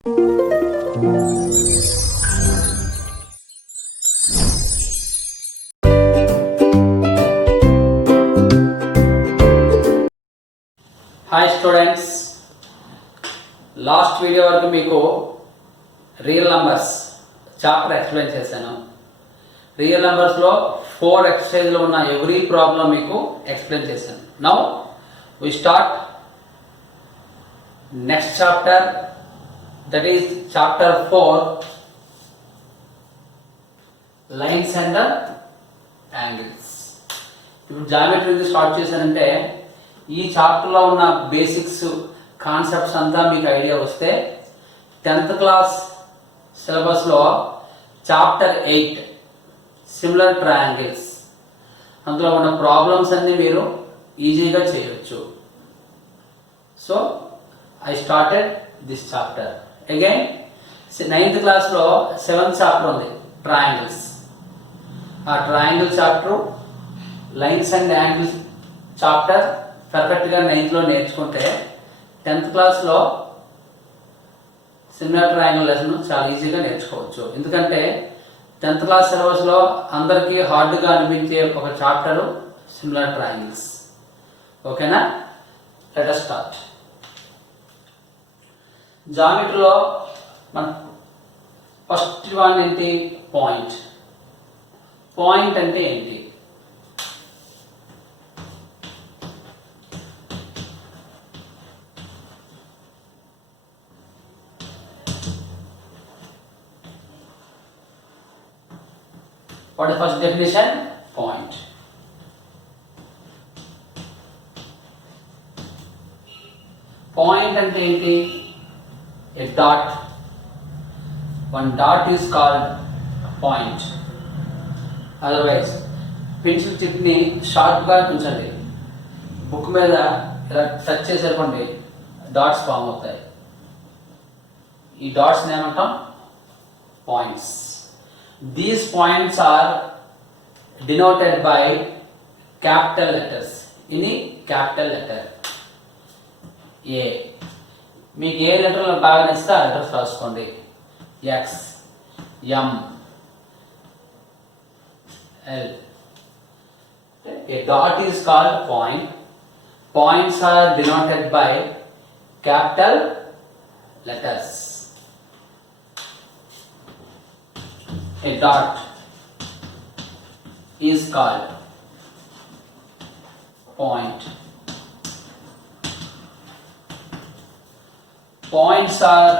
Hi students, last video వరకు మీకు real numbers chapter explain చేశాను. రియల్ నంబర్స్లో 4 ఎక్సర్సైజ్లు ఉన్న ఎవ్రీ ప్రాబ్లం మీకు ఎక్స్ప్లెయిన్ చేశాను. Now we start next chapter, that is chapter 4, lines and angles. ఇప్పుడు జామెట్రీ స్టార్ట్ చేశానంటే ఈ చాప్టర్లో ఉన్న బేసిక్స్ కాన్సెప్ట్స్ అంతా మీకు ఐడియా వస్తే 10th క్లాస్ సిలబస్లో చాప్టర్ 8 సిమిలర్ ట్రయాంగిల్స్, అందులో ఉన్న ప్రాబ్లమ్స్ అన్ని మీరు ఈజీగా చేయవచ్చు. So I started this chapter again. 9th క్లాస్లో 7th చాప్టర్ ఉంది, ట్రయాంగిల్స్. ఆ triangle chapter, lines and angles chapter పర్ఫెక్ట్గా 9th లో నేర్చుకుంటే 10th క్లాస్లో సిమిలర్ ట్రయాంగిల్ లెసన్ చాలా ఈజీగా నేర్చుకోవచ్చు. ఎందుకంటే 10th క్లాస్ సిలబస్లో అందరికీ హార్డ్గా అనిపించే ఒక చాప్టర్ సిమిలర్ ట్రయాంగిల్స్. ఓకేనా? Let us start. జామెట్రీలో మన ఫస్ట్ వన్ ఏంటి? పాయింట్. పాయింట్ అంటే ఏంటి? What is the first definition? Point. Point ante enti? A dot. One dot is called point. Otherwise, pencil tip ni sharp ga unchandi. Book meeda ila touch chesarukondi dots form avutayi. Ee dots ni emantam? Points. These points are denoted by capital letters. Ini capital letter A. మీకు ఏ లెటర్లో బాగా నచ్చితే ఆ లెటర్స్ రాసుకోండి. X, M, L. A dot is called point. Points are denoted by capital letters. A dot is called point. Points are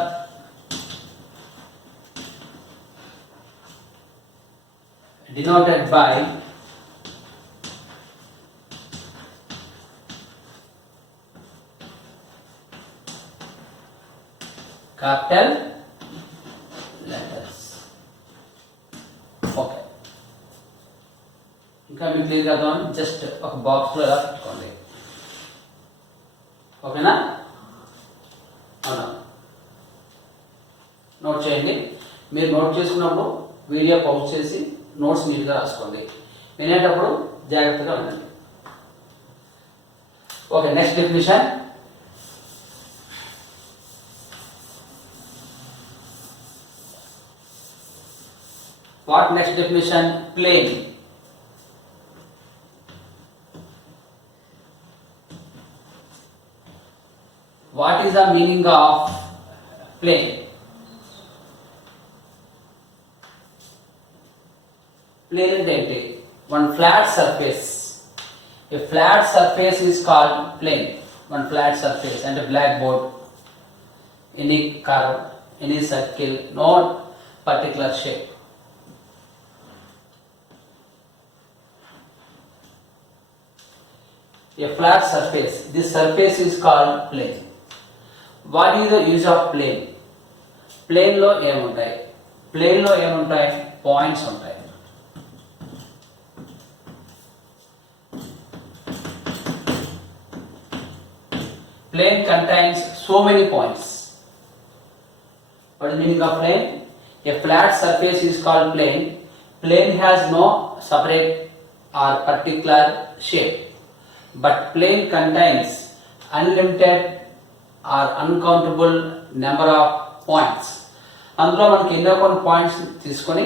denoted by capital letters. Okay, ఇంకా మీకు క్లియర్ కదా? జస్ట్ ఒక బాక్స్లో ఎలా పెట్టుకోండి. ఓకేనా? అవునా? నోట్ చేయండి. మీరు నోట్ చేసుకున్నప్పుడు వీడియో పౌజ్ చేసి నోట్స్ నీట్గా రాసుకోండి. వినేటప్పుడు జాగ్రత్తగా ఉండండి. Okay, next definition. What next definition? Plane. What is the meaning of plane? Plane is ఏంటి? One flat surface. A flat surface is called plane. One flat surface and a blackboard. Any curve, any circle, no particular shape. A flat surface. This surface is called plane. What is the use of plane? Plane లో ఏముంటాయి? Plane లో ఏముంటాయి? Points ఉంటాయి. Plane contains so many points. What is the meaning of plane? A flat surface is called plane. Plane has no separate or particular shape. But plane contains unlimited or uncountable number of points. అందులో మనకి ఎన్నో కొన్ని పాయింట్స్ తీసుకొని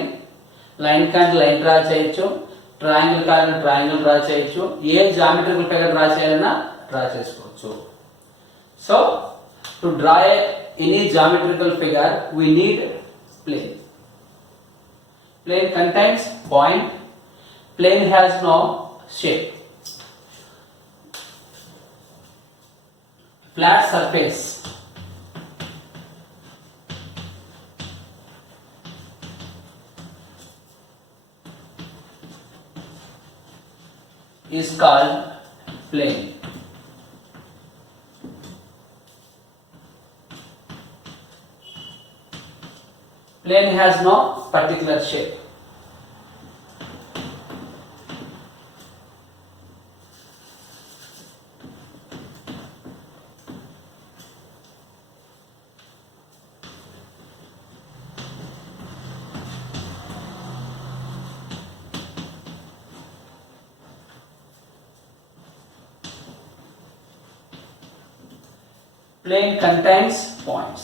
లైన్ కానీ line draw చేయొచ్చు, ట్రయాంగిల్ కానీ triangle draw చేయొచ్చు, ఏ geometrical figure draw చేయాలన్నా డ్రా చేసుకోవచ్చు. So to draw any geometrical figure we need plane. Plane contains point. Plane has no shape. Flat surface is called plane. Plane has no particular shape. Plane contains points.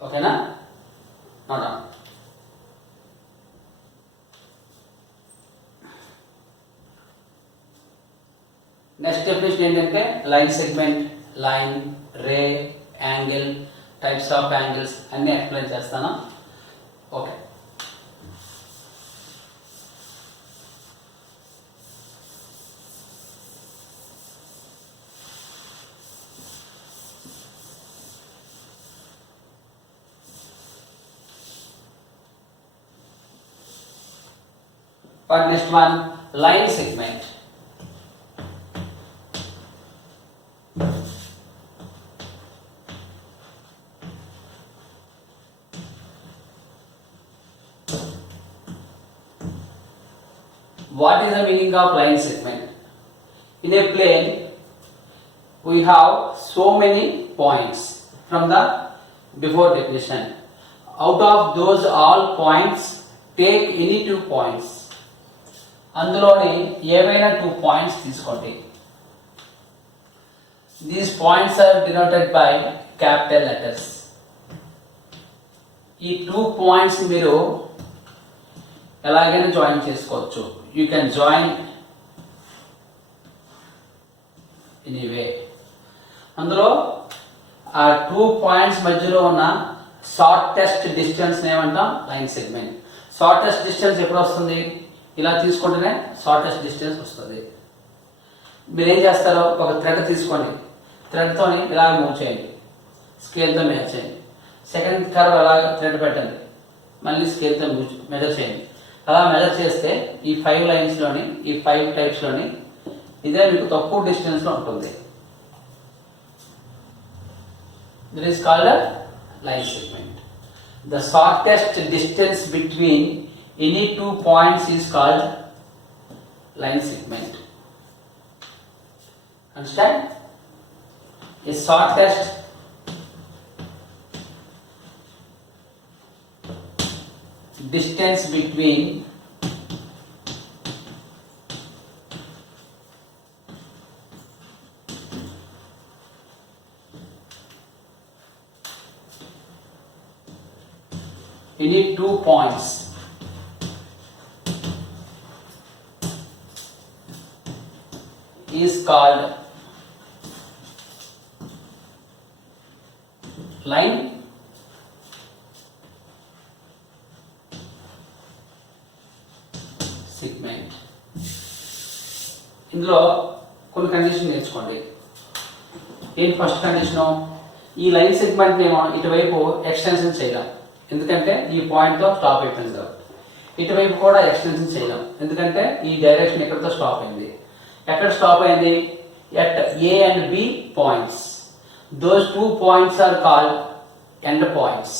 Okay na? No, no. Next definition ఏంటంటే line segment, line, ray, angle, types of angles అన్ని explain చేస్తాను. Okay. But next one, line segment. What is the meaning of line segment? In a plane, we have so many points from the before definition. Out of those all points, take any 2 points. అందులోని ఏవైనా 2 పాయింట్స్ తీసుకోండి. These points are denoted by capital letters. ఈ 2 పాయింట్స్ మీరు ఎలాగైనా జాయిన్ చేసుకోవచ్చు. You can join in a way. అందులో ఆ 2 పాయింట్స్ మధ్యలో ఉన్న షార్టెస్ట్ డిస్టెన్స్ ఏమంటాం? Line segment. షార్టెస్ట్ డిస్టెన్స్ ఎప్పుడు వస్తుంది? ఇలా తీసుకుంటేనే షార్టెస్ట్ డిస్టెన్స్ వస్తుంది. మీరు ఏం చేస్తారో ఒక థ్రెడ్ తీసుకోండి, థ్రెడ్తో ఇలా మూవ్ చేయండి, స్కేల్తో మెజర్ చేయండి. సెకండ్ కర్వ్ అలా థ్రెడ్ పెట్టండి, మళ్ళీ స్కేల్తో మెజర్ చేయండి. అలా మెజర్ చేస్తే ఈ 5 లైన్స్లోని ఈ 5 టైప్స్లోని ఇదే మీకు తక్కువ డిస్టెన్స్లో ఉంటుంది. This is called line segment. The shortest distance between any 2 points is called line segment. Understand? A shortest distance between any 2 points is called line segment. ఇందులో కొన్ని కండిషన్ నేర్చుకోండి. ఏంటి ఫస్ట్ కండిషను? ఈ లైన్ సెగ్మెంట్ ఏమో ఇటువైపు ఎక్స్టెన్షన్ చేయలేం, ఎందుకంటే ఈ పాయింట్తో స్టాప్ అయిపోయింది కాబట్టి. ఇటువైపు కూడా ఎక్స్టెన్షన్ చేయలేం, ఎందుకంటే ఈ డైరెక్షన్ ఎక్కడితో స్టాప్ అయింది. ఎక్కడ స్టాప్ అయింది? At A and B points. Those 2 points are called end points.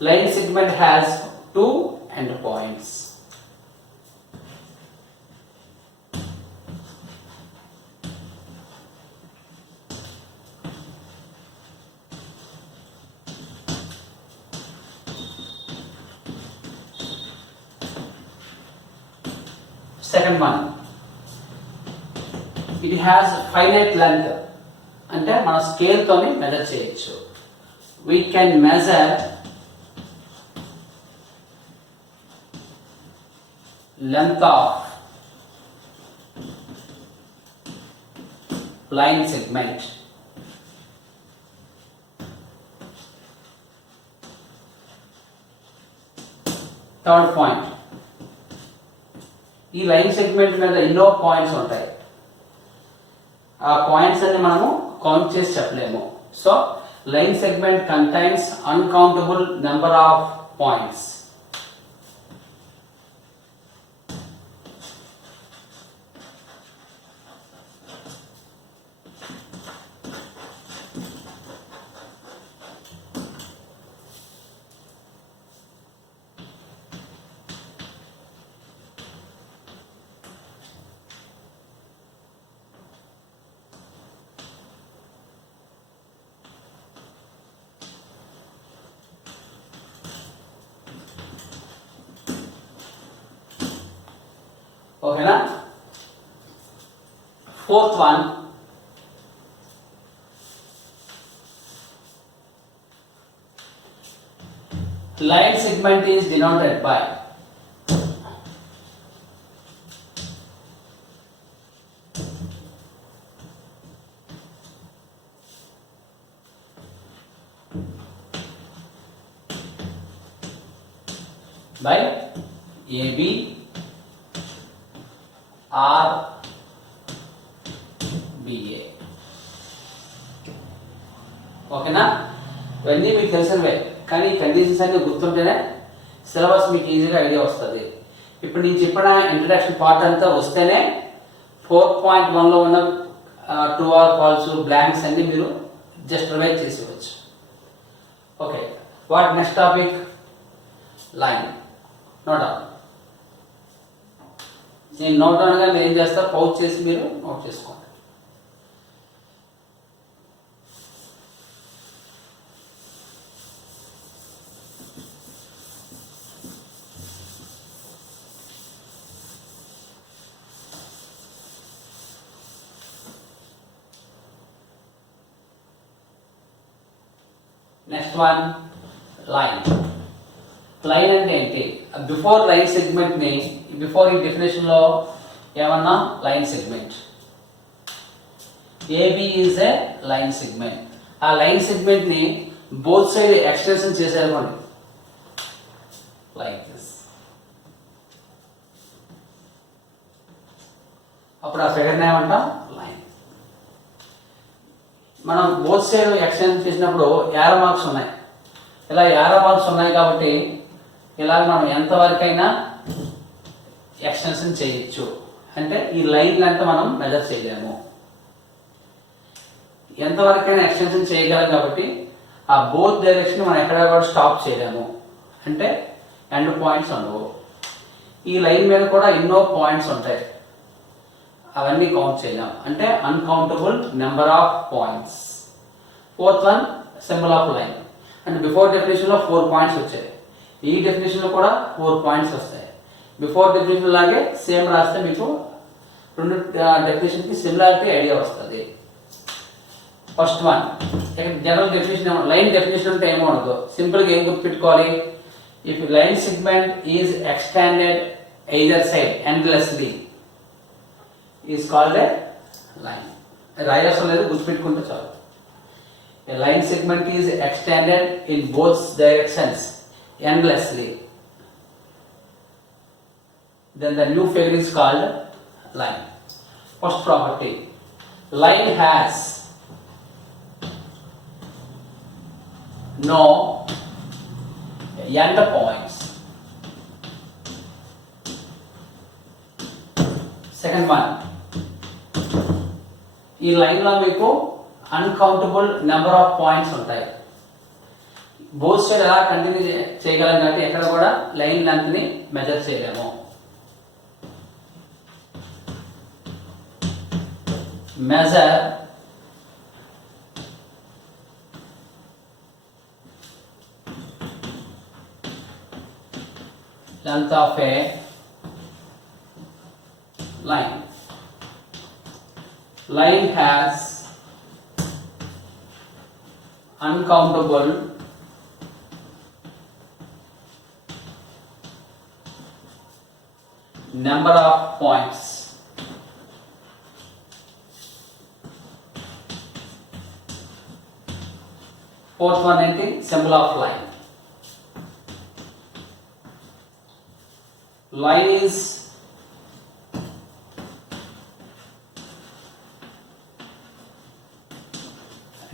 Line segment has 2 end points. Second one, it has finite length. అంటే మన స్కేల్ తోని మెజర్ చేయొచ్చు. We can measure length of line segment. Third point, ఈ line segment మీద ఎన్నో పాయింట్స్ ఉంటాయి. ఆ పాయింట్స్ అన్ని మనము కౌంట్ చేసి చెప్పలేము. So line segment contains uncountable number of points. ఓకేనా? Fourth one, line segment is denoted by AB, R, BA. ఓకేనా? ఇవన్నీ మీకు తెలిసినవే, కానీ ఈ కండిషన్స్ అన్ని గుర్తుంటేనే సిలబస్ మీకు ఈజీగా ఐడియా వస్తుంది. ఇప్పుడు నేను చెప్పిన ఇంట్రడక్షన్ పార్ట్ అంతా వస్తేనే 4.1లో ఉన్న ట్రూ ఆర్ ఫాల్స్ బ్లాంక్స్ అన్ని మీరు జస్ట్ రివైజ్ చేసేవచ్చు. Okay, what next topic? Line. Note down. నేను నోట్ డౌన్ గా నేను ఏం చేస్తా, పౌచ్ చేసి మీరు నోట్ చేసుకోండి. Next one, line. లైన్ అంటే ఏంటి? బిఫోర్ లైన్ సెగ్మెంట్ ని, బిఫోర్ ఈ డెఫినేషన్ లో ఏమన్నా line segment. AB is a line segment. ఆ లైన్ సెగ్మెంట్ ని బోత్ సైడ్ ఎక్స్టెన్షన్ చేసేయాలండి, లైక్ దిస్. అప్పుడు ఆ ఫిగర్ ఏమంటాం? లైన్. మనం బోత్ సైడ్ ఎక్స్టెన్షన్ చేసినప్పుడు యారో మార్క్స్ ఉన్నాయి. ఇలా యారో మార్క్స్ ఉన్నాయి కాబట్టి ఇలా మనం ఎంతవరకైనా ఎక్స్టెన్షన్ చేయొచ్చు. అంటే ఈ లైన్ అంటే మనం మెజర్ చేయలేము, ఎంతవరకైనా ఎక్స్టెన్షన్ చేయగలం కాబట్టి ఆ బోత్ డైరెక్షన్ మనం ఎక్కడ కూడా స్టాప్ చేయలేము. అంటే ఎండ్ పాయింట్స్ ఉండవు. ఈ లైన్ మీద కూడా ఎన్నో పాయింట్స్ ఉంటాయి, అవన్నీ కౌంట్ చేయలేం. అంటే uncountable number of points. Fourth one, symbol of line. And before definition లో 4 పాయింట్స్ వచ్చాయి, ఈ డెఫినేషన్ లో కూడా 4 పాయింట్స్ వస్తాయి. బిఫోర్ డెఫినేషన్ లాగే సేమ్ రాస్తే మీకు రెండు డెఫినేషన్ కి సిమిలారిటీ ఐడియా వస్తుంది. First one, general definition. Line definition అంటే ఏమో ఉండదు, సింపుల్ గా ఏం గుర్తుపెట్టుకోవాలి? If line segment is extended either side endlessly is called a line. రాయవసరం లేదు, గుర్తుపెట్టుకుంటే చాలు. A line segment is extended in both directions endlessly, then the new figure is called line. First property, line has no end points. Second one, ఈ లైన్ లో మీకు uncountable number of points ఉంటాయి. Both side ఎలా కంటిన్యూ చేయగలం కాబట్టి ఎక్కడ కూడా line length ని మెజర్ చేయలేము. Measure length of a line. Line has uncountable number of points. Fourth one ఏంటి? Symbol of line. Line is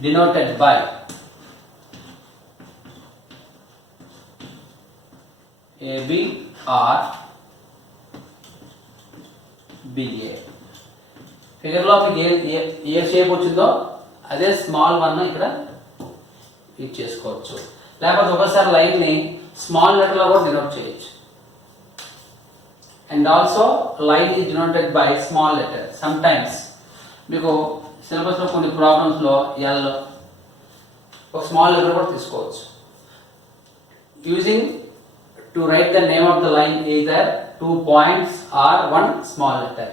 denoted by AB or BA. ఫిగర్లో మీకు ఏ షేప్ వచ్చిందో అదే స్మాల్ వన్ ఇక్కడ యూజ్ చేసుకోవచ్చు. లేకపోతే ఒకసారి లైన్ని స్మాల్ లెటర్లో కూడా డినోట్ చేయొచ్చు. And also line is denoted by small letter. Some times మీకు సిలబస్లో కొన్ని ప్రాబ్లమ్స్లో ఎల్ ఒక స్మాల్ లెటర్ కూడా తీసుకోవచ్చు. Using to right the name of the line either 2 points or 1 small letter.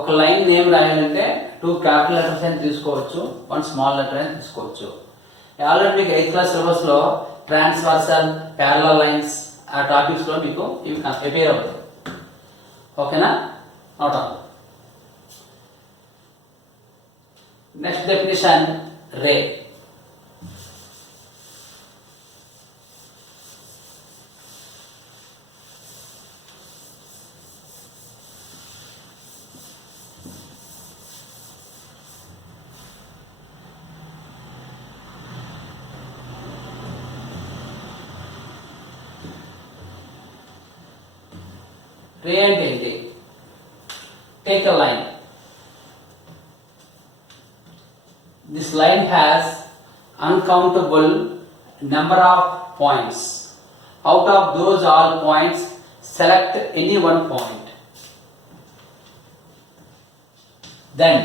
ఒక లైన్ నేమ్ రాయాలంటే 2 క్యాపిటల్ లెటర్స్ అని తీసుకోవచ్చు, 1 స్మాల్ లెటర్ అని తీసుకోవచ్చు. ఆల్రెడీ మీకు 8th క్లాస్ సిలబస్ లో ట్రాన్స్వర్సల్, ప్యారలల్ లైన్స్ ఆ టాపిక్స్ లో మీకు ఇవి అపేర్ అవుతాయి. ఓకేనా? Note on. నెక్స్ట్ డెఫినిషన్ రే. రే అంటే ఏంటి? Take a line. This line has uncountable number of points. Out of those all points, select any one point. Then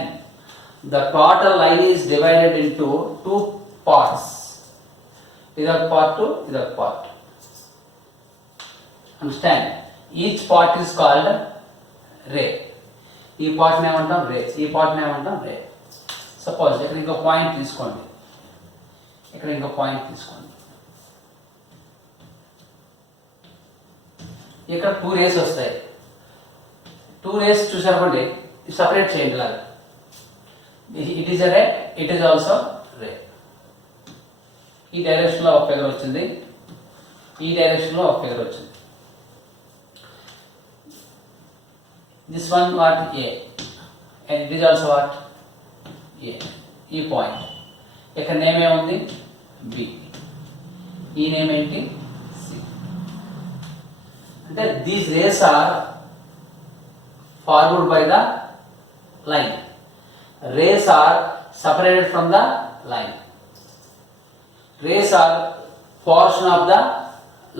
the total line is divided into 2 parts. Either part 2, either part. Understand? Each part is called ray. ఈ పార్ట్ ఏమంటాం రే, ఈ పార్ట్ ఏమంటాం రే. సపోజ్ ఇక్కడ ఇంకో పాయింట్ తీసుకోండి, ఇక్కడ ఇంకో పాయింట్ తీసుకోండి. ఇక్కడ 2 రేస్ వస్తాయి. 2 రేస్ చూసారండి, సపరేట్ చేయండి లాగా. It is a ray, it is also ray. ఈ డైరెక్షన్ లో ఒక ఫిగర్ వచ్చింది, ఈ డైరెక్షన్ లో ఒక ఫిగర్ వచ్చింది. This one what A and it is also what A. ఈ పాయింట్ ఇక్కడ నేమ్ ఏముంది B, ఈ నేమ్ ఏంటి C. అంటే these rays are forward by the line. Rays are separated from the line. Rays are portion of the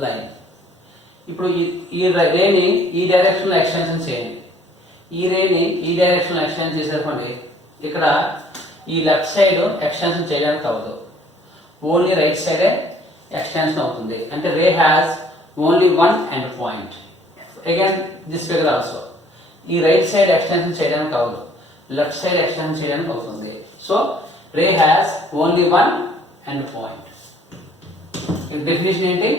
line. ఇప్పుడు ఈ రేని ఈ డైరెక్షన్ లో ఎక్స్టెన్షన్ చేయండి. ఈ రేని ఈ డైరెక్షన్ లో ఎక్స్టెండ్ చేసేటప్పటి ఇక్కడ ఈ లెఫ్ట్ సైడ్ ఎక్స్టెన్షన్ చేయడానికి అవ్వదు, ఓన్లీ రైట్ సైడే ఎక్స్టెన్షన్ అవుతుంది. అంటే ray has only 1 end point. Again this figure also ఈ రైట్ సైడ్ ఎక్స్టెన్షన్ చేయడానికి అవ్వదు, లెఫ్ట్ సైడ్ ఎక్స్టెన్షన్ చేయడానికి అవుతుంది. So ray has only 1 end point. Definition ఏంటి?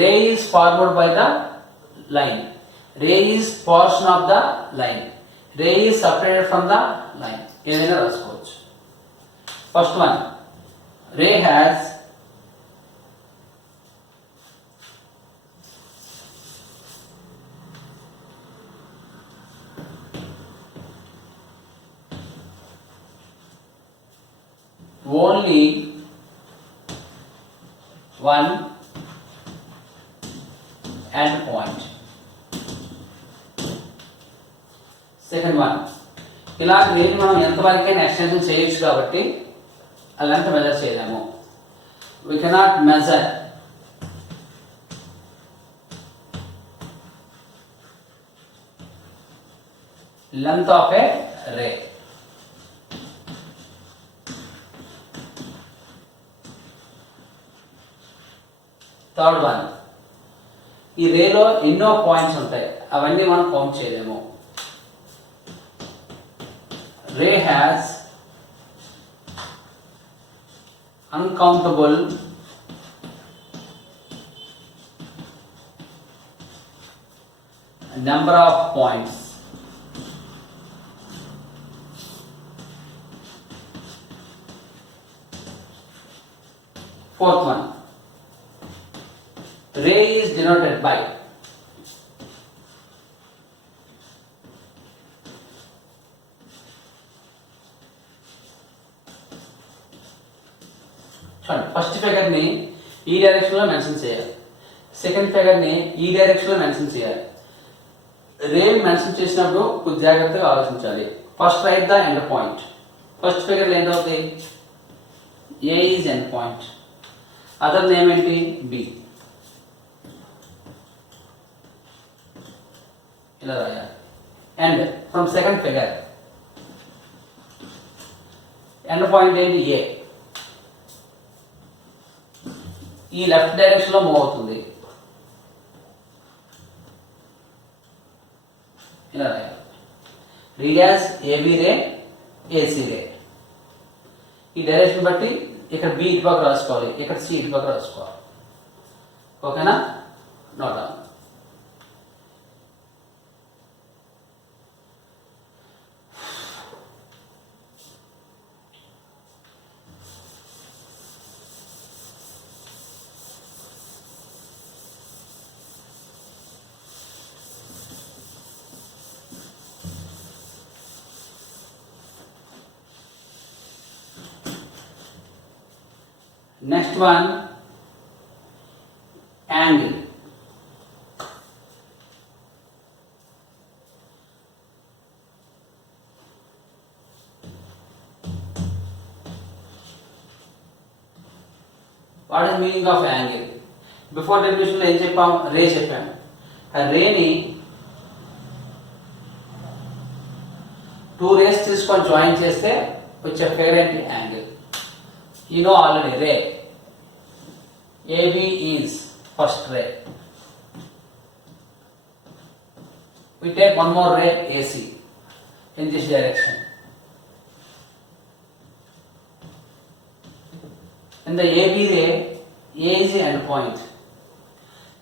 Ray is forward by the line. Ray is portion of the line. Ray is separated from the line. ఏదైనా రాసుకోవచ్చు. First one, ray has only 1 end point. Second one, ఇలాంటి రేంజ్ మనం ఎంతవరకైనా ఎక్స్టెన్షన్ చేయొచ్చు కాబట్టి అలాంటి మెజర్ చేయలేము. We cannot measure length of A ray. Third one, ఈ రేలో ఎన్నో పాయింట్స్ ఉంటాయి, అవన్నీ మనం కౌంట్ చేయలేము. రే has uncountable number of points. Fourth one, ray is denoted by first figure ని ఈ డైరెక్షన్ లో మెన్షన్ చేయాలి, సెకండ్ ఫిగర్ ని ఈ డైరెక్షన్ లో మెన్షన్ చేయాలి. రే మెన్షన్ చేసినప్పుడు కొద్ది జాగ్రత్తగా ఆలోచించాలి. First right the end point. First figure లో ఏంటవుతుంది? A is end point, other name ఏంటి? బి. ఇలా రాయాలి. And from second figure end point ఏంటి? ఏ. ఈ లెఫ్ట్ డైరెక్షన్ లో మూవ్ అవుతుంది. ఇలా రాయాలి. రీడ్ యాజ్ ఏబి రే, ఏసీ రే. ఈ డైరెక్షన్ బట్టి ఇక్కడ బి ఇటు పక్క రాసుకోవాలి, ఇక్కడ సి ఇటు పక్క రాసుకోవాలి. ఓకేనా? Note down. Next one, angle. What is meaning of angle? Before definition లో ఏం చెప్పాం? రే చెప్పాము. ఆ రేని టూ రేస్ తీసుకొని జాయిన్ చేస్తే వచ్చే ఫిగర్ ఏంటి? Angle. You know already ray. AB is first ray. We take one more ray, AC, in this direction. In the AB ray, A is the end point.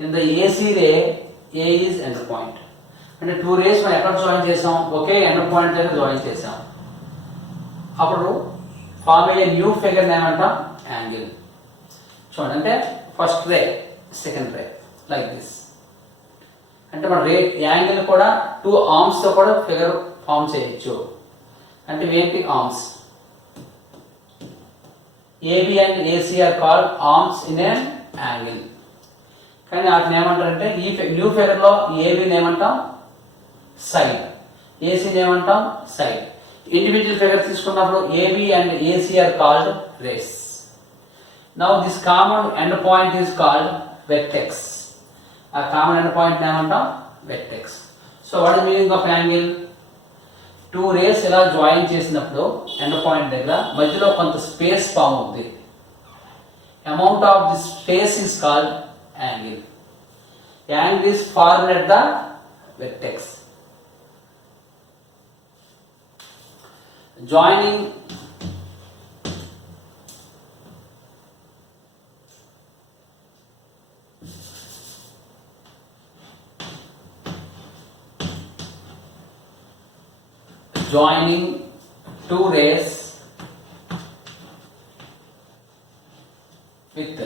In the AC ray, A is end point. అంటే two race మనం ఎక్కడ జాయిన్ చేసాం? ఒకే end point దగ్గర జాయిన్ చేసాం. అప్పుడు ఫామ్ అయ్యే new figure ఏమంటాం? Angle. చూడండి, అంటే first ray, second ray, like this. అంటే మన రే యాంగిల్ కూడా టూ ఆర్మ్స్ తో కూడా ఫిగర్ ఫామ్ చేయొచ్చు. అంటే ఏంటి? Arms. AB and AC are called arms in an angle. కానీ వాటిని ఏమంటారంటే ఈ న్యూ ఫిగర్ లో ఏబిని ఏమంటాం? సైడ్. ఏసీని ఏమంటాం? సైడ్. ఇండివిజువల్ ఫిగర్ తీసుకున్నప్పుడు AB and AC are called rays. Now this common end point is called vertex. ఆ కామన్ ఎండ్ పాయింట్ ఏమంటాం? Vertex. So what is meaning of angle? Two rays ఇలా join చేసినప్పుడు end point దగ్గర మధ్యలో కొంత space form అవుతుంది. Amount of this space is called angle. Angle is formed at the vertex. Joining two rays with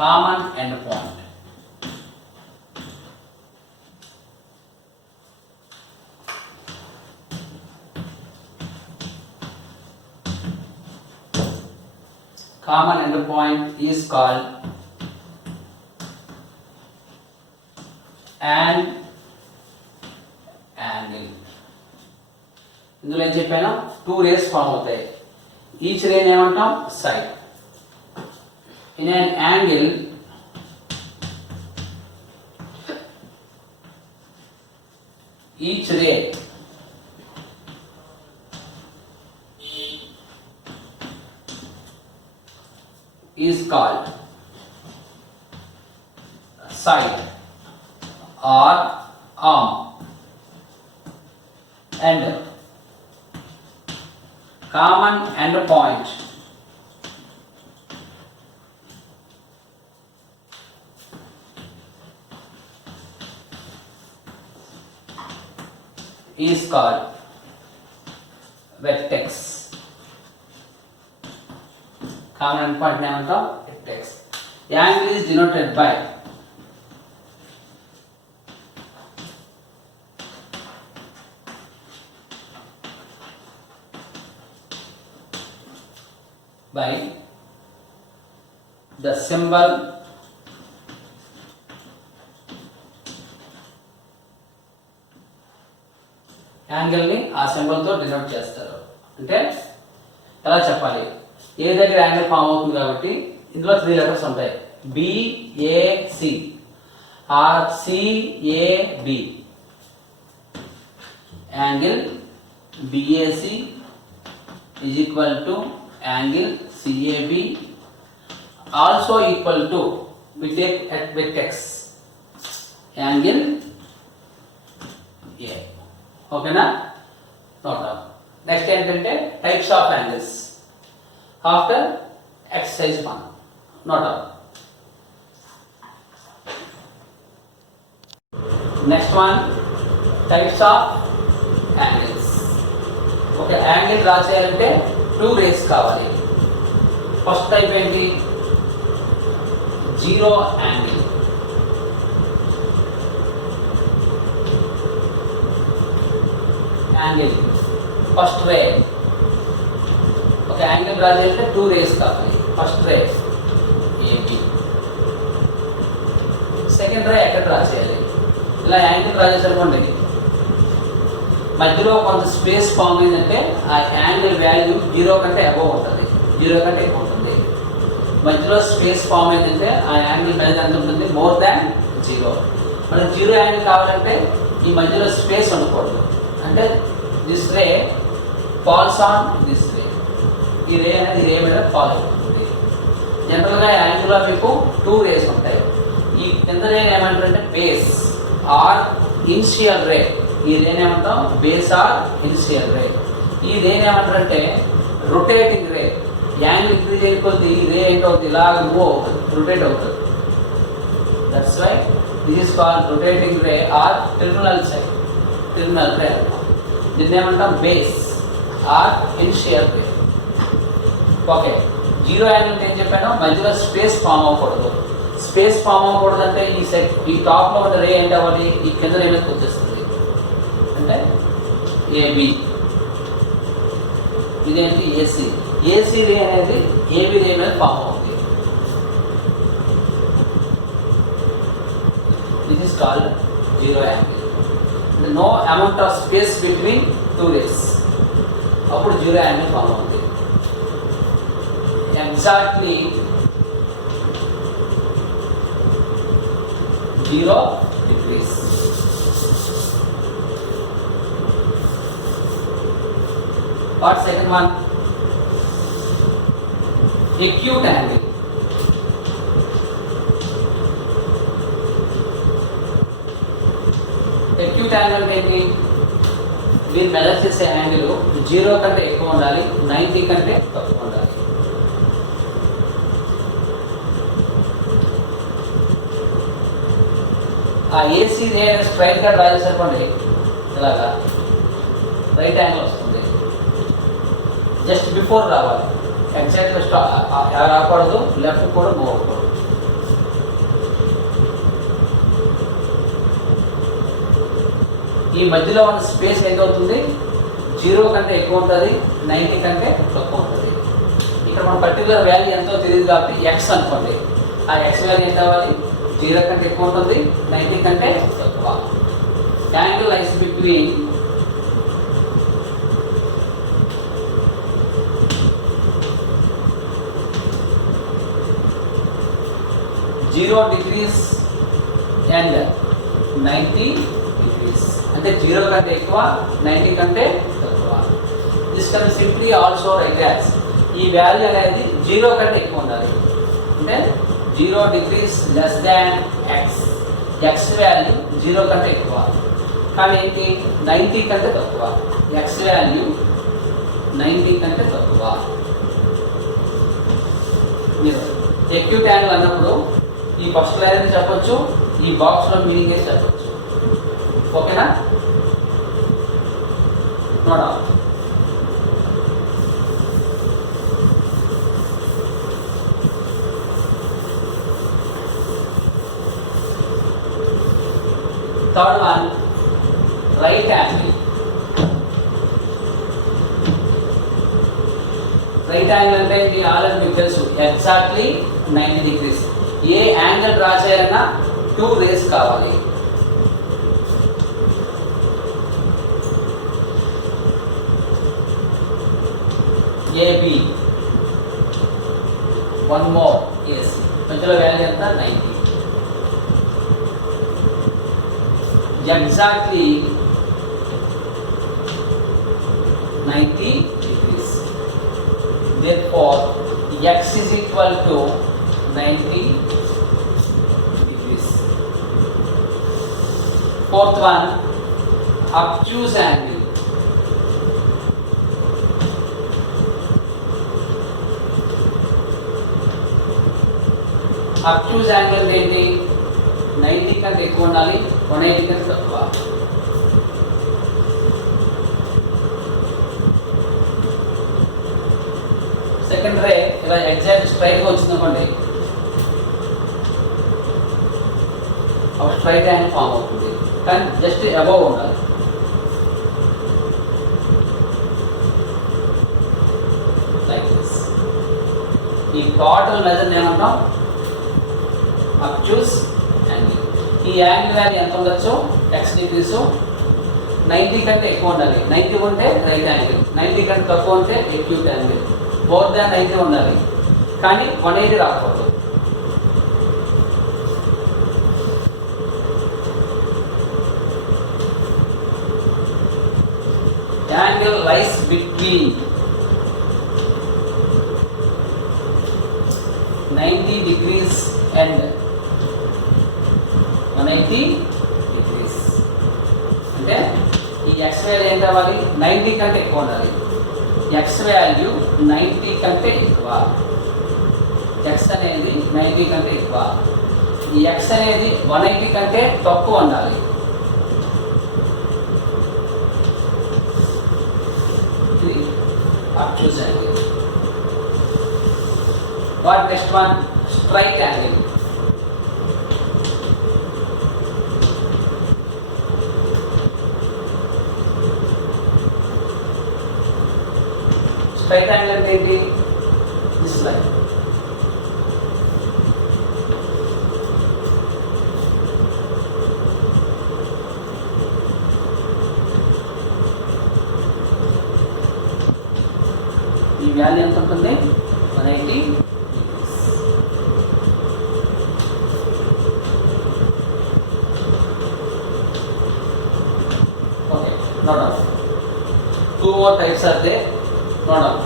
common end point. Common end point is called an angle. ఇందులో ఏం చెప్పాను? Two race form అవుతాయి. ఈచ్ రేని ఏమంటాం? Side. In an angle, each ray is called side or arm, and common end point is called vertex. Common end point name of vertex. The angle is denoted by the symbol angle ని ఆ సింబల్ తో డినోట్ చేస్తారు. అంటే ఎలా చెప్పాలి, ఏ దగ్గర angle form అవుతుంది కాబట్టి ఇందులో 3 లెటర్స్ ఉంటాయి. BAC or CAB. Angle BAC is equal to angle CAB also equal to, we take at vertex, angle A. ఓకేనా? Note down. నెక్స్ట్ ఏంటంటే types of angles after exercise 1. Note down. Next one, types of angles. ఒక angle draw చేయాలంటే 2 రేస్ కావాలి. First type ఏంటి? Zero angle. Angle first రే. ఒక angle draw చేయాలంటే 2 రేస్ కావాలి. ఫస్ట్ రే AB, second రే ఎక్కడ డ్రా చేయాలి? ఇలా యాంగిల్ డ్రా చేసేటప్పుడు మధ్యలో కొంత స్పేస్ ఫామ్ అయిందంటే ఆ యాంగిల్ వాల్యూ 0 కంటే అబోవ్ ఉంటుంది, 0 కంటే ఎక్కువ ఉంటుంది. మధ్యలో స్పేస్ ఫామ్ అయిందంటే ఆ యాంగిల్ వాల్యూ ఎంత ఉంటుంది? More than 0. మనకు 0 యాంగిల్ కావాలంటే ఈ మధ్యలో స్పేస్ ఉండకూడదు. అంటే this ray falls on this ray. ఈ రే అనేది రే మీద ఫాల్ అవుతుంది. జనరల్గా యాంగిల్లో మీకు 2 రేస్ ఉంటాయి. ఈ కింద రే ఏమంటారంటే బేస్ ఆర్ ఇనిషియల్ రే. ఈ రేని ఏమంటాం? బేస్ ఆర్ ఇనిషియల్ రే. ఈ రేని ఏమంటారంటే రొటేటింగ్ రే. యాంగిల్ ఇంక్రీజ్ అయిపోతుంది, ఈ రే ఏంటవుతుంది? ఇలాగ మూవ్ అవుతుంది, రొటేట్ అవుతుంది. That's why this is called rotating ray or terminal side, terminal ray. దీన్ని ఏమంటాం? Base or initial ray. Okay, zero angle ఏం చెప్పాను? మధ్యలో స్పేస్ ఫామ్ అవ్వకూడదు. స్పేస్ ఫామ్ అవ్వకూడదు అంటే ఈ టాప్ లో ఉన్న రే ఏంటి అవ్వాలి? ఈ కింద రే మీద వచ్చేస్తుంది. అంటే AB. ఇదేంటి? AC. AC రే అనేది AB రే మీద ఫామ్ అవుతుంది. This is called zero angle. No amount of space between 2 rays, అప్పుడు జీరో యాంగిల్ ఫామ్ అవుతుంది. Exactly 0 degrees. What second one? Acute angle. Acute angle ఏంటి? మీరు మెజర్ చేసే యాంగిల్ 0 కంటే ఎక్కువ ఉండాలి, 90 కంటే తక్కువ ఉండాలి. ఆ ఏసీ రే స్ట్రైట్ గా డ్రా చేసేటప్పుడు ఇలాగా రైట్ యాంగిల్ వస్తుంది. జస్ట్ బిఫోర్ రావాలి, ఎగ్జాక్ట్ రాకూడదు, లెఫ్ట్ కూడా మూవ్ అవ్వకూడదు. ఈ మధ్యలో ఉన్న స్పేస్ ఏదవుతుంది? 0 కంటే ఎక్కువ ఉంటుంది, 90 కంటే తక్కువ ఉంటుంది. ఇక్కడ మన పర్టికులర్ వాల్యూ ఎంతో తెలియదు కాబట్టి ఎక్స్ అనుకోండి. ఆ ఎక్స్ వాల్యూ ఎంత అవ్వాలి? 0 కంటే ఎక్కువ ఉంటుంది, 90 కంటే తక్కువ. Angle lies between 0 degrees and 90 degrees. అంటే 0 కంటే ఎక్కువ, 90 కంటే తక్కువ. This can simply also right as, ఈ వాల్యూ అనేది 0 కంటే ఎక్కువ ఉండాలి. అంటే 0 degrees less than x. X value 0 కంటే ఎక్కువ, కానీ ఏంటి 90 కంటే తక్కువ. ఎక్స్ వాల్యూ 90 కంటే తక్కువ. మీరు ఎక్యూట్ యాంగిల్ అన్నప్పుడు ఈ ఫస్ట్ లైన్ చెప్పొచ్చు, ఈ బాక్స్ లో మీనింగ్ వేసి చెప్పొచ్చు. ఓకేనా? NUDA third one, right angle. Right angle అంటే ఇది ఆల్రెడీ మీకు తెలుసు, ఎగ్జాక్ట్లీ 90 degrees. ఏ యాంగిల్ డ్రా చేయాలన్నా 2 rays కావాలి. ఏబి, వన్ మోర్ ఏసీ, మధ్యలో వాల్యూ ఎంత 90. ఎగ్జాక్ట్లీ 90 degrees. Therefore, x is equal to 90 degrees. Fourth one, obtuse angle. obtuse angle ఏంటి? 90 కంటే ఎక్కువ ఉండాలి, 180 కంటే తక్కువ. సెకండ్ రే ఇలా ఎగ్జాక్ట్ స్ట్రైట్ గా వచ్చిందనుకోండి, ఒక స్ట్రైట్ యాంగిల్ ఫామ్ అవుతుంది, కానీ జస్ట్ అబౌవ్ ఉండాలి. Like this. ఈ టోటల్ మెజర్ ఏమంటాం? Obtuse angle. ఈ యాంగిల్ వాల్యూ ఎంత ఉండొచ్చు? x degrees. 90 కంటే ఎక్కువ ఉండాలి, 90 ఉంటే రైట్ యాంగిల్, 90 కంటే తక్కువ ఉంటే ఎక్యూట్ యాంగిల్. మోర్ దాన్ 90 ఉండాలి, కానీ 180 రాకూడదు. Angle lies between 90 degrees and 180 degrees. అంటే ఈ ఎక్స్ వాల్యూ ఏం కావాలి? 90 కంటే ఎక్కువ ఉండాలి. ఎక్స్ వాల్యూ 90 కంటే ఎక్కువ. ఎక్స్ అనేది 90 కంటే ఎక్కువ. ఈ ఎక్స్ అనేది 180 కంటే తక్కువ ఉండాలి. ఇది obtuse angle. What next one? Straight angle. Straight angle అంటే ఏంటి? This line. ఈ వాల్యూ ఎంత ఉంటుంది? 180 degrees. Okay, note down. 2 more types are there. Note down.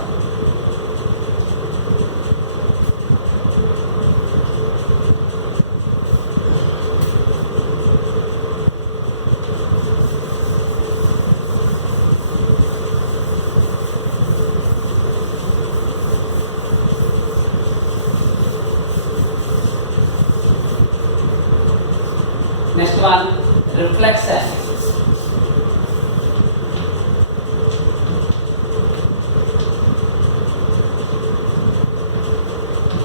Next one, reflex angle.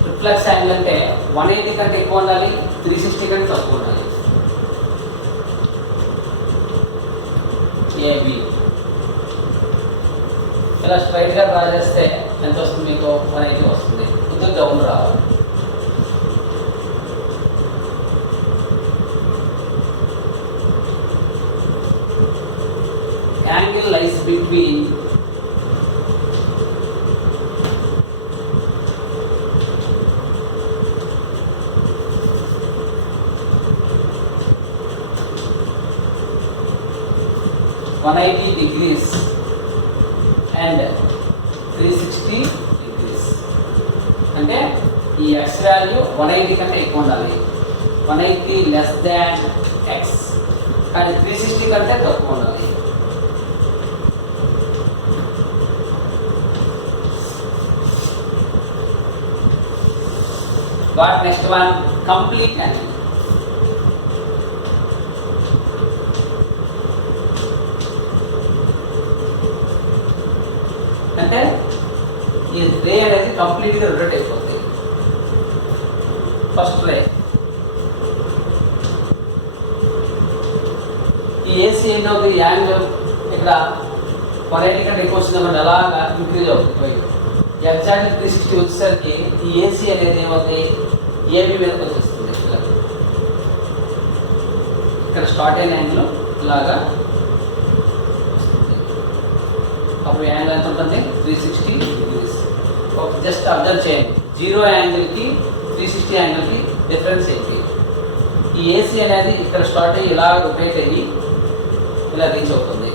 Reflex angle అంటే 180 కంటే ఎక్కువ ఉండాలి, 360 కంటే తక్కువ ఉండాలి. ఏబి ఇలా స్ట్రైట్ గా డ్రా చేస్తే ఎంత వస్తుంది? మీకు 180 వస్తుంది. కొంచెం డౌన్ రావాలి. Angle lies between 180 degrees and 360 degrees. అంటే ఈ x వాల్యూ 180 కంటే ఎక్కువ ఉండాలి, 180 less than x. కానీ 360 కంటే తక్కువ ఉండాలి. What next one? Complete angle. అంటే ఈ రే అనేది కంప్లీట్గా రొటేట్ అయిపోతుంది. ఫస్ట్ రే ఈ ఏసీ ఏంటవుతుంది, యాంగిల్ ఇక్కడ 180 కంటే ఎక్కువ వచ్చిందన్నమాట, అలాగా ఇంక్రీజ్ అవుతుంది. ఎగ్జాక్ట్లీ 360 వచ్చేసరికి ఈ ఏసీ అనేది ఏమవుతుంది, ఏబీ మీదకి వచ్చేస్తుంది. ఇక్కడ స్టార్ట్ అయిన యాంగిల్ ఇలాగా వస్తుంది. అప్పుడు యాంగిల్ ఎంత ఉంటుంది, 360 డిగ్రీస్. జస్ట్ అబ్జర్వ్ చేయండి, 0 యాంగిల్కి 360 యాంగిల్కి డిఫరెన్స్ ఏంటి. ఈ ఏసీ అనేది ఇక్కడ స్టార్ట్ అయ్యి ఇలా రొటేట్ అయ్యి ఇలా రీచ్ అవుతుంది.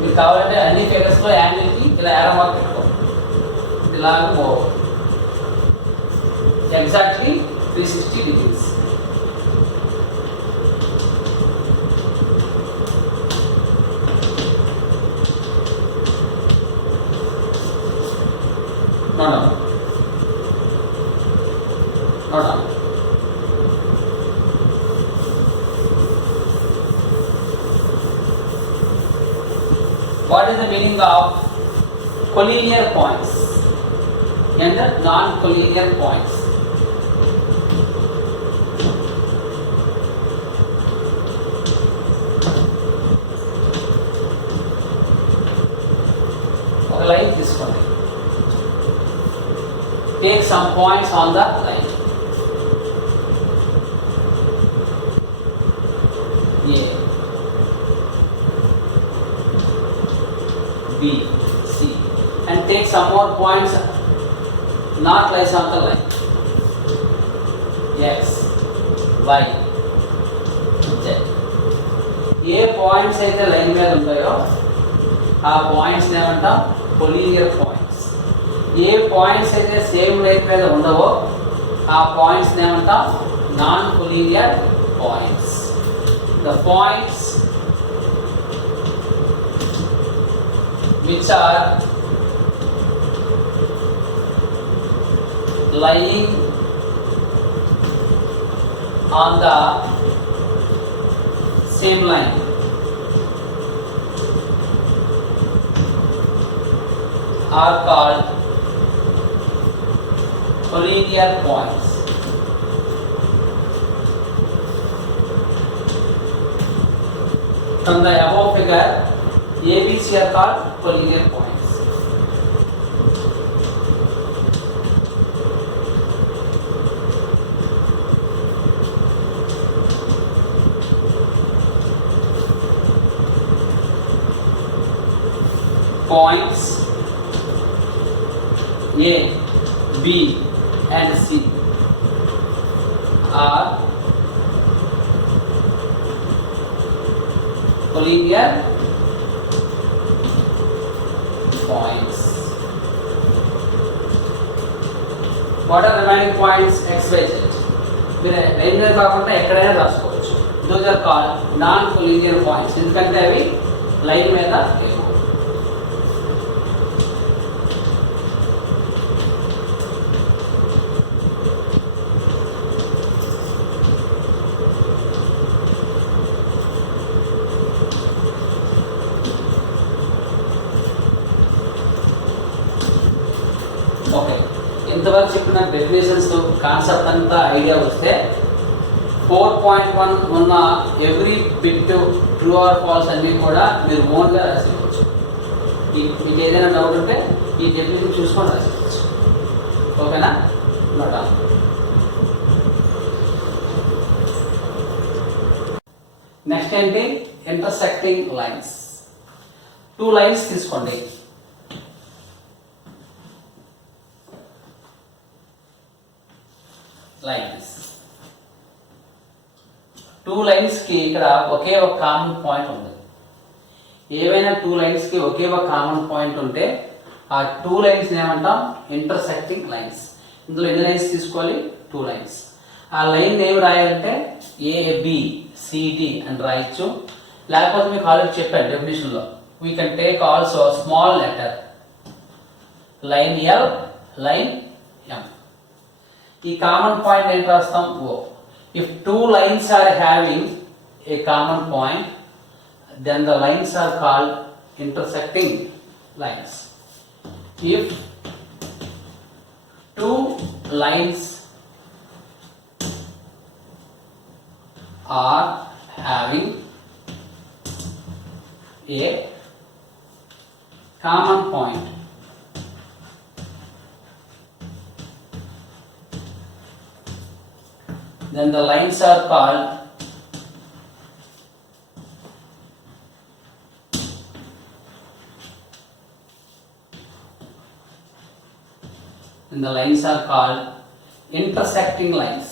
మీకు కావాలంటే అన్ని ఫిగర్స్లో యాంగిల్కి ఇలా ఏరో మార్క్ పెట్టుకోండి, ఇలాగ మూవ్ అవుతుంది. ఎగ్జాక్ట్లీ 360 degrees. No. What is the meaning of collinear points and the non-collinear points? ఒక లైన్ తీసుకోండి. Take some points on the line. A, B, C, and take some more points not lies on the line. X, Y, Z. ఏ పాయింట్స్ అయితే లైన్ మీద ఉంటాయో ఆ పాయింట్స్ ఏమంటాం, collinear points. ఏ పాయింట్స్ అయితే same line మీద ఉండవో ఆ పాయింట్స్ ఏమంటాం, non collinear points. The points which are lying on the same line are called collinear points. From the above figure, ABC are called collinear points. Points A, B and C are collinear points. What are remaining points? X, Y, Z. మీరు లైన్ మీద కాకుండా ఎక్కడైనా రాసుకోవచ్చు. Those are called non-collinear points. ఎందుకంటే అవి లైన్ మీద లేవు. ఓకే, ఇంతవరకు చెప్పిన డెఫినేషన్స్ కాన్సెప్ట్ అంతా ఐడియా వస్తే 4.1 ఉన్న every bit true or false అన్నీ కూడా మీరు ఓన్గా రాసేయవచ్చు. మీకు ఏదైనా డౌట్ ఉంటే ఈ డెఫినేషన్ చూసుకొని రాసేయచ్చు. ఓకేనా? నోట్. నెక్స్ట్ ఏంటి, ఇంటర్సెక్టింగ్ లైన్స్. 2 లైన్స్ తీసుకోండి. లైన్స్ 2 లైన్స్ కి ఇక్కడ ఒకే ఒక కామన్ పాయింట్ ఉంది. ఏవైనా 2 లైన్స్ కి ఒకే ఒక కామన్ పాయింట్ ఉంటే ఆ 2 లైన్స్ ఏమంటాం, ఇంటర్సెక్టింగ్ లైన్స్. ఇందులో ఎన్ని లైన్స్ తీసుకోవాలి? 2 లైన్స్. ఆ లైన్ ఏమి రాయాలంటే ABCD అని రాయొచ్చు. లేకపోతే మీకు ఆల్రెడీ చెప్పాను డెఫినేషన్లో, we can take also small letter line L, line M. ఈ కామన్ పాయింట్ ఏంటి రాస్తాం? O. If 2 lines are having a common point, then the lines are called intersecting lines. If 2 lines are having a common point, then the lines are called intersecting lines.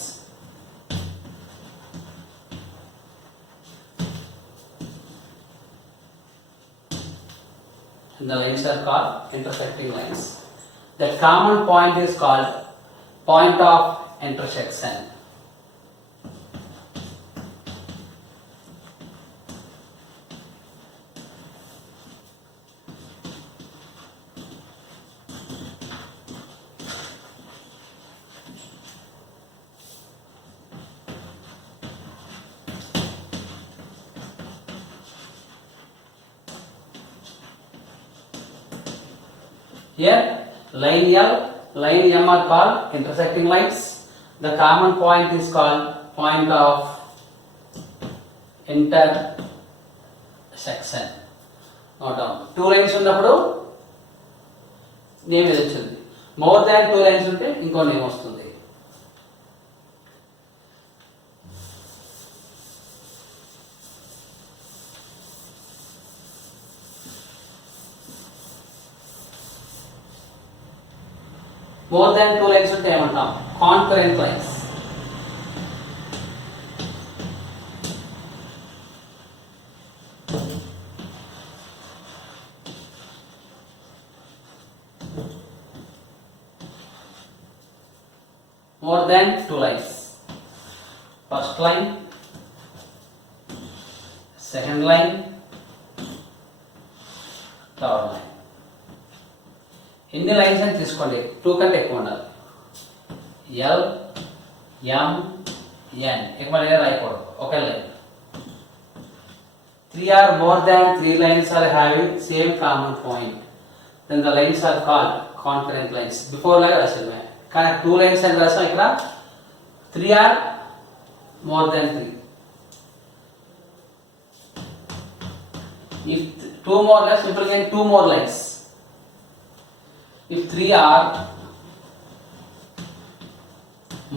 And the lines are called intersecting lines. The common point is called point of intersection. Here, line L, line M are called intersecting lines. The common point is called point of intersection. Note down. 2 lines ఉన్నప్పుడు నేమ్ ఏది వచ్చింది? More than 2 lines ఉంటే ఇంకో నేమ్ వస్తుంది. More than 2 lines ఉంటే ఏమంటాం? Concurrent lines. More than 2 lines. First line, second line, third line. ఎన్ని లైన్స్ అని తీసుకోండి, 2 కంటే ఎక్కువ ఉండాలి. L, M, N ఎక్కువ రాయకూడదు, ఒకే లైన్. 3 or more than 3 lines are having same common point, then the lines are called concurrent lines. Before లాగా రాసాను కానీ 2 lines అని రాసాం, ఇక్కడ 3 or more than 3. If 2 more less, people get 2 more lines. If 3 are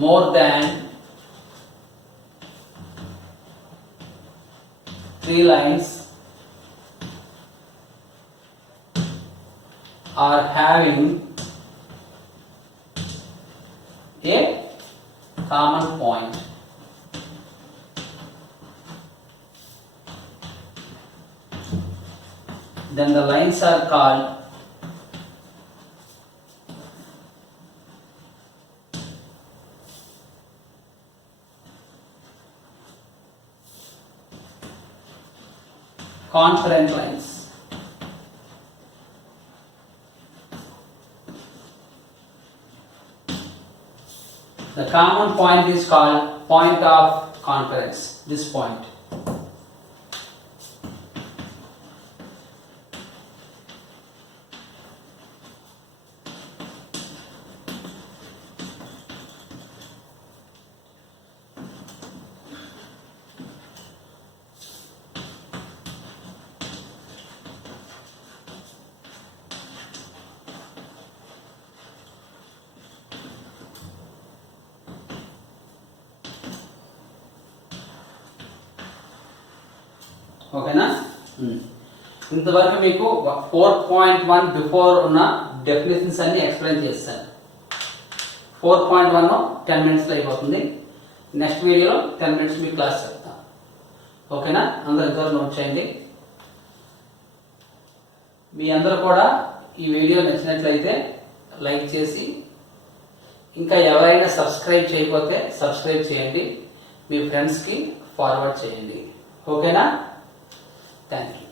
more than 3 lines are having a common point, then the lines are called concurrent lines. The common point is called point of concurrence, this point. ఓకేనా? ఇంతవరకు మీకు 4.1 బిఫోర్ ఉన్న డెఫినేషన్స్ అన్ని explain చేస్తాను. 4.1 10 minutes అయిపోతుంది. నెక్స్ట్ వీడియోలో 10 minutes మీ క్లాస్ చెప్తాను. ఓకేనా? అందరూ ఇంతవరకు నోట్ చేయండి. మీ అందరూ కూడా ఈ వీడియో నచ్చినట్లయితే లైక్ చేసి ఇంకా ఎవరైనా సబ్స్క్రైబ్ చేయకపోతే సబ్స్క్రైబ్ చేయండి, మీ ఫ్రెండ్స్కి ఫార్వర్డ్ చేయండి. ఓకేనా? Thank you.